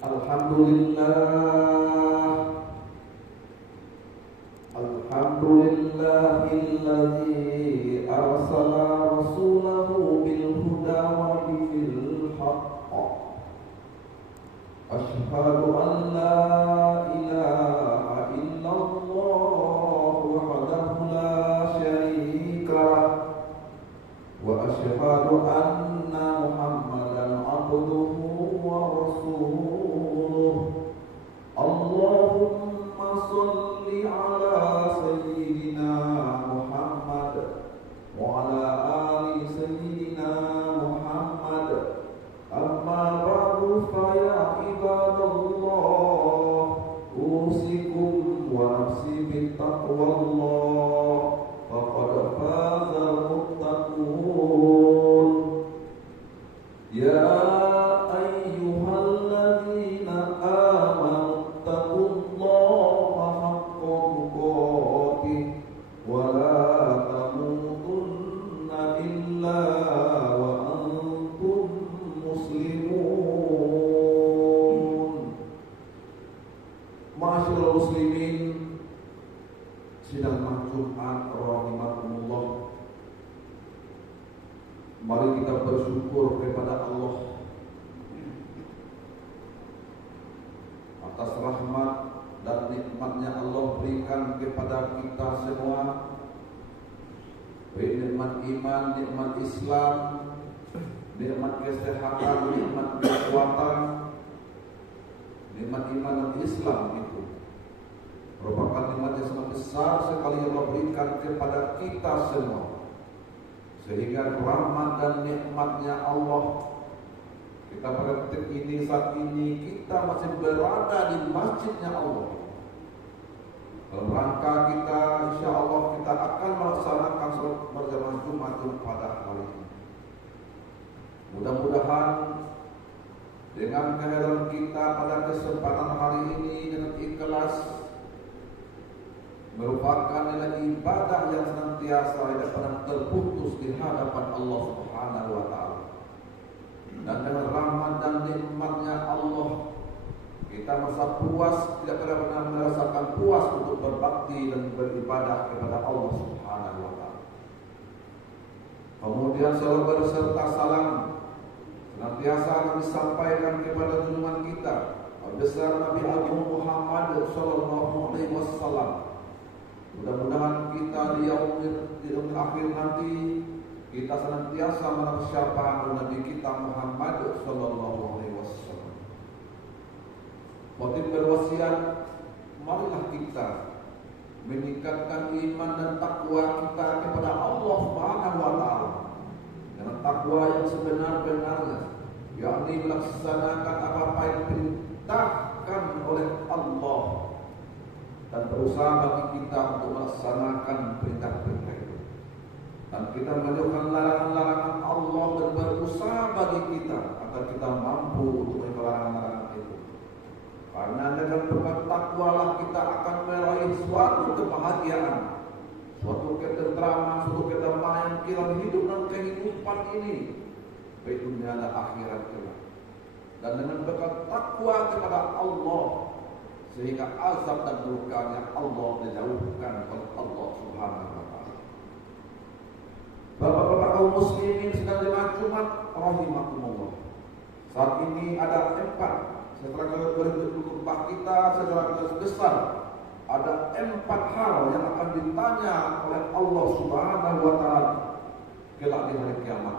Alhamdulillah, alhamdulillahilladzi arsala rasulahu bil huda wa dinil haqq. Asyhadu an la ilaha illallah wahdahu la syarika lah wa asyhadu anna Muhammadan abduhu wa rasuluh. Allahumma shalli ala sayyidina Muhammad wa ala ali sayyidina Muhammad. Amma ba'du fa ya ibadallah, usikum wa nafsi bittaqwallah, faqad fazal muttaqun. Ya ayyuhalladzina amanu taqullaha haqqa tuqatih wa la tamutunna illa wa antum muslimun. Ma'asyiral muslimin, sidang Jumat rahimakumullah. Mari kita bersyukur kepada Allah atas rahmat dan nikmatnya Allah berikan kepada kita semua, nikmat iman, nikmat Islam, nikmat kesehatan, nikmat kekuatan. Nikmat iman dan Islam itu merupakan nikmat yang sangat besar sekali Allah berikan kepada kita semua, sehingga rahmat dan nikmatnya Allah kita pada detik ini, saat ini kita masih berada di masjidnya Allah. Dalam rangka kita, insya Allah kita akan melaksanakan sholat berjamaah Jumat pada hari ini. Mudah-mudahan dengan kehadiran kita pada kesempatan hari ini dengan ikhlas, merupakan nilai ibadah yang senantiasa tidak pernah terputus di hadapan Allah Subhanahu wa Ta'ala. Dan dengan rahmat dan nikmatnya Allah, kita merasa puas, tidak pernah merasakan puas untuk berbakti dan beribadah kepada Allah Subhanahu wa Ta'ala. Kemudian salam berserta salam senantiasa disampaikan kepada junjungan kita besar Nabi Agung Muhammad sallallahu alaihi wasallam. Mudah-mudahan kita di yaumil akhir nanti kita senantiasa mengenal syafaat Nabi kita Muhammad sallallahu alaihi wasallam. Khotib berwasiat, marilah kita meningkatkan iman dan takwa kita kepada Allah Subhanahu wa Ta'ala dengan takwa yang sebenar-benarnya, yakni melaksanakan apa-apa yang diperintahkan oleh Allah dan berusaha bagi kita untuk melaksanakan perintah-perintah itu, dan kita menjauhkan larangan-larangan Allah dan berusaha bagi kita agar kita mampu untuk menjauhkan larangan-larangan itu. Karena dengan berkat takwalah kita akan meraih suatu kebahagiaan, suatu ketentraman, suatu kedamaian kita hidup dalam kehidupan ini, baik dunia dan akhirat kita. Dan dengan berkat takwa kepada Allah, sehingga azab dan murkanya Allah dijauhkan oleh Allah Subhanahu wa Ta'ala. Bapak-bapak kaum muslimin sedang jemaah Jumat rahimakumullah. Saat ini ada 4 setelah khutbah kita secara garis besar, ada 4 hal yang akan ditanya oleh Allah Subhanahu wa Ta'ala kelak di hari kiamat.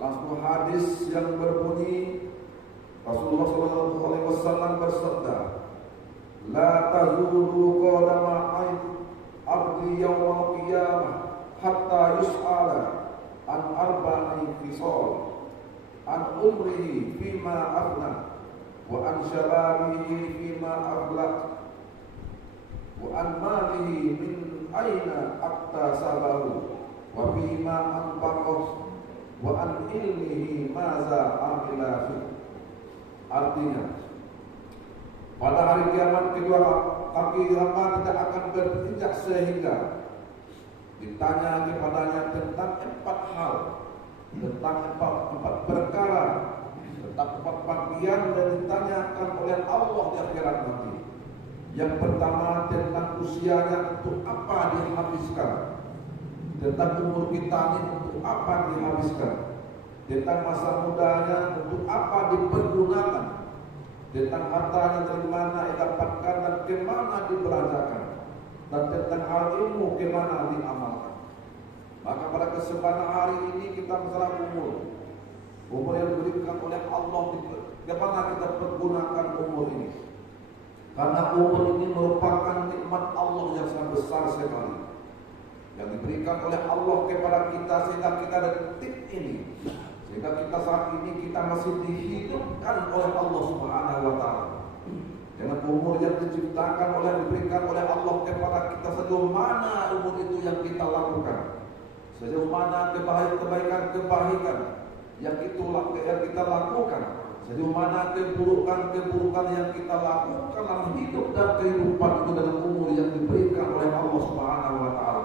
Langsung hadis yang berbunyi, Rasulullah SAW bersabda, "La tazulu qadama abdi yawmal qiyamah hatta yus'ala an arba'in fisal, an umrihi fima afna, wa an shababihi fima aflaq, wa an malihi min aina aktasabahu, wa fima anfaqah, wa an ilmihi maza amila fi." Artinya, pada hari kiamat kedua kaki hamba tidak akan berinjak sehingga ditanya kepadanya tentang 4 hal, tentang 4 perkara, Tentang 4 bagian yang ditanyakan oleh Allah di akhirat nanti. Yang pertama tentang usianya untuk apa dihabiskan. Tentang umur kita ini untuk apa dihabiskan. Tentang masa mudanya untuk apa dipergunakan. Tentang hartanya dari mana didapatkan dan kemana dibelanjakan. Dan tentang hal ilmu kemana diamalkan. Maka pada kesempatan hari ini kita masalah umur. Umur yang diberikan oleh Allah, bagaimana kita pergunakan umur ini? Karena umur ini merupakan nikmat Allah yang sangat besar sekali, yang diberikan oleh Allah kepada kita sehingga kita ada detik ini, sehingga kita saat ini kita masih dihidupkan oleh Allah Subhanahu wa Ta'ala. Dengan umur yang diciptakan diberikan oleh Allah kepada kita, sejauh mana umur itu yang kita lakukan, sejauh mana kebaikan yang kita lakukan, sejauh mana keburukan yang kita lakukan dalam hidup dan kehidupan itu dengan umur yang diberikan oleh Allah Subhanahu wa Ta'ala.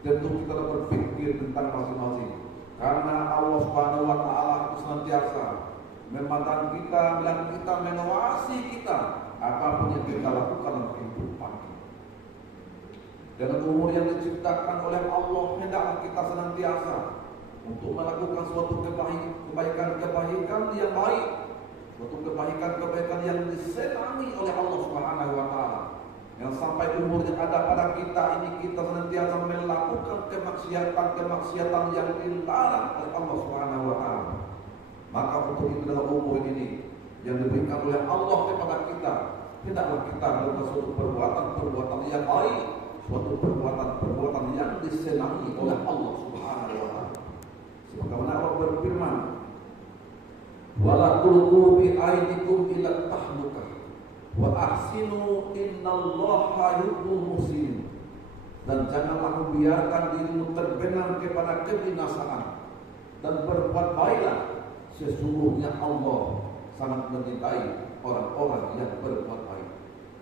Tentu kita harus berpikir tentang masing-masing, karena Allah Subhanahu wa Ta'ala itu senantiasa memandang kita dan kita mengawasi kita apapun yang kita lakukan dalam kehidupan kita. Dengan umur yang diciptakan oleh Allah, hendaklah kita senantiasa untuk melakukan suatu kebaikan yang baik, suatu kebaikan yang disenangi oleh Allah Subhanahu wa Ta'ala. Yang sampai umur yang ada pada kita ini kita senantiasa melakukan kemaksiatan yang dilarang oleh Allah Subhanahu wa Ta'ala. Maka untuk itu dalam umur ini yang diberikan oleh Allah kepada kita, hendaklah kita melakukan suatu perbuatan yang baik, suatu perbuatan yang disenangi oleh Allah Subhanahu wa Ta'ala. Sebagaimana Allah berfirman, "Wala tulqu bi aydikum ila tahlukah wa ahsinu innallaha yuhibbul muhsinin." Dan janganlah membiarkan dirimu terbenam kepada kebinasaan, dan berbuat baiklah, sesungguhnya Allah sangat mencintai orang-orang yang berbuat baik.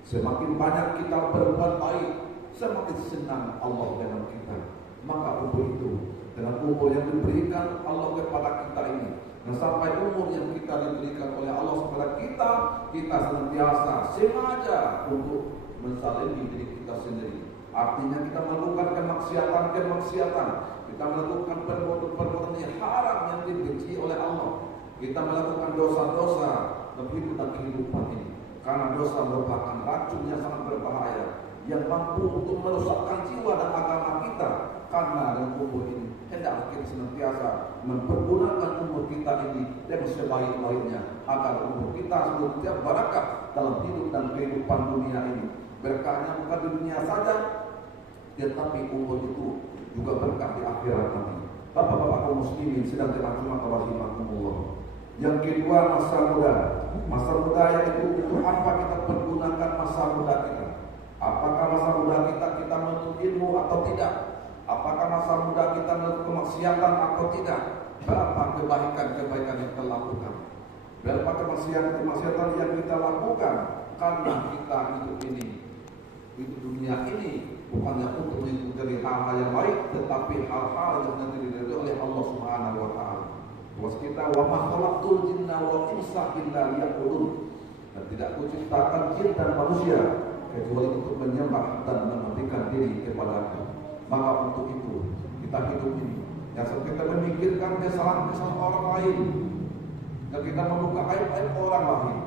Semakin banyak kita berbuat baik, semakin senang Allah dengan kita. Maka untuk itu, dengan umur yang diberikan Allah kepada kita ini, dan sampai umur yang kita diberikan oleh Allah kepada kita, kita senantiasa sengaja untuk mensalimi diri kita sendiri. Artinya kita melakukan kemaksiatan, kita melakukan perbuatan yang haram yang dibenci oleh Allah. Kita melakukan dosa-dosa dalam kehidupan ini, karena dosa merupakan racun yang sangat berbahaya, yang mampu untuk merusakkan jiwa dan agama kita. Karena dalam umur ini hendaklah kita senantiasa mempergunakan umur kita ini dengan sebaik-baiknya, agar umur kita senantiasa barakah dalam hidup dan kehidupan dunia ini. Berkahnya bukan di dunia saja, tetapi umur itu juga berkah di akhirat nanti. Bapak-bapak kaum muslimin sedang dirahmati rahimakumullah. Yang kedua, masa muda. Masa muda yaitu untuk apa kita pergunakan masa muda kita? Apakah masa muda kita menuntut ilmu atau tidak? Apakah masa muda kita melakukan kemaksiatan atau tidak? Berapa kebaikan yang kita lakukan? Berapa kemaksiatan yang kita lakukan? Karena kita hidup dunia ini bukannya untuk mengikuti hal-hal yang baik, tetapi hal-hal yang nanti diridhoi oleh Allah Subhanahu wa Ta'ala. Was kita wa ma khalaqtul jinna wal insa illa liya'budun. Dan tidak kuciptakan jin dan manusia kecuali untuk menyembah dan mengabdikan diri kepada-Ku. Maka untuk itu kita hidup ini, yang kita memikirkan kesalahan-kesalahan orang lain, dan kita membuka aib-aib orang lain.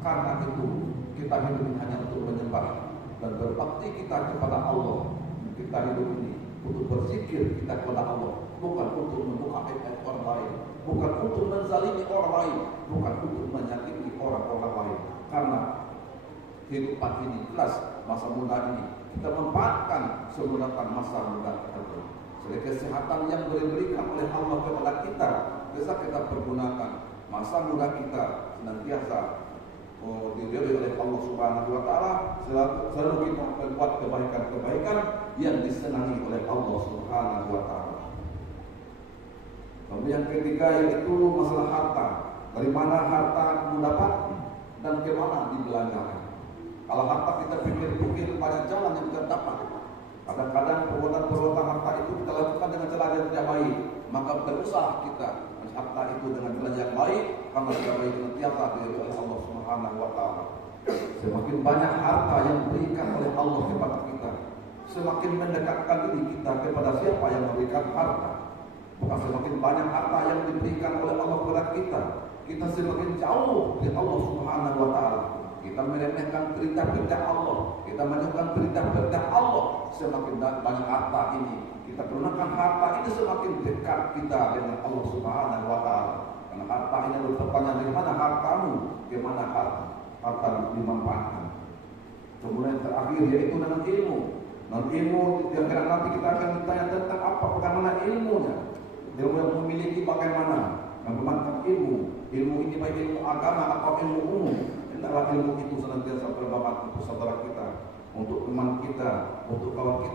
Karena itu kita hidup ini hanya untuk menyembah dan berbakti kita kepada Allah. Kita hidup ini untuk berzikir kita kepada Allah, bukan untuk membuka aib-aib orang lain, bukan untuk menzalimi orang lain, bukan untuk menyakiti orang-orang lain. Karena kehidupan ini jelas, masa muda ini kita manfaatkan menggunakan masa muda kita. Sebagai kesehatan yang diberikan oleh Allah kepada kita, bisa kita pergunakan masa muda kita senantiasa diridhoi oleh Allah Subhanahu wa Ta'ala. Selalu kita berbuat kebaikan yang disenangi oleh Allah Subhanahu wa Ta'ala. Kemudian yang ketiga yaitu masalah harta. Dari mana harta mendapat dan kemana dibelanjakan. Kalau harta kita pikir-pikir pada jalan yang kita dapat, kadang-kadang perbuatan harta itu kita lakukan dengan cara yang tidak baik, maka berusaha kita harta itu dengan jalan yang baik, karena siapa itu nantiasa diridhoi oleh Allah Subhanahu wa taala. Semakin banyak harta yang diberikan oleh Allah kepada kita, semakin mendekatkan diri kita kepada siapa yang memberikan harta. Bukan semakin banyak harta yang diberikan oleh Allah kepada kita, kita semakin jauh dari Allah Subhanahu wa taala. Kita meremehkan perintah-perintah Allah, kita menjauhkan perintah-perintah Allah. Semakin banyak harta ini, kita gunakan harta ini semakin dekat kita dengan Allah Subhanahu wa taala. Karena harta ini adalah pertanyaan, dari mana hartamu, ke mana harta dimanfaatkan. Kemudian terakhir yaitu dengan ilmu. Dan ilmu yang nanti kita akan ditanya tentang apa, bagaimana ilmunya. Dia memiliki bagaimana mengembangkan ilmu. Ilmu ini baik ilmu agama atau ilmu umum. Hendaklah ilmu itu senantiasa bermanfaat untuk saudara kita, untuk teman kita, untuk kawan kita.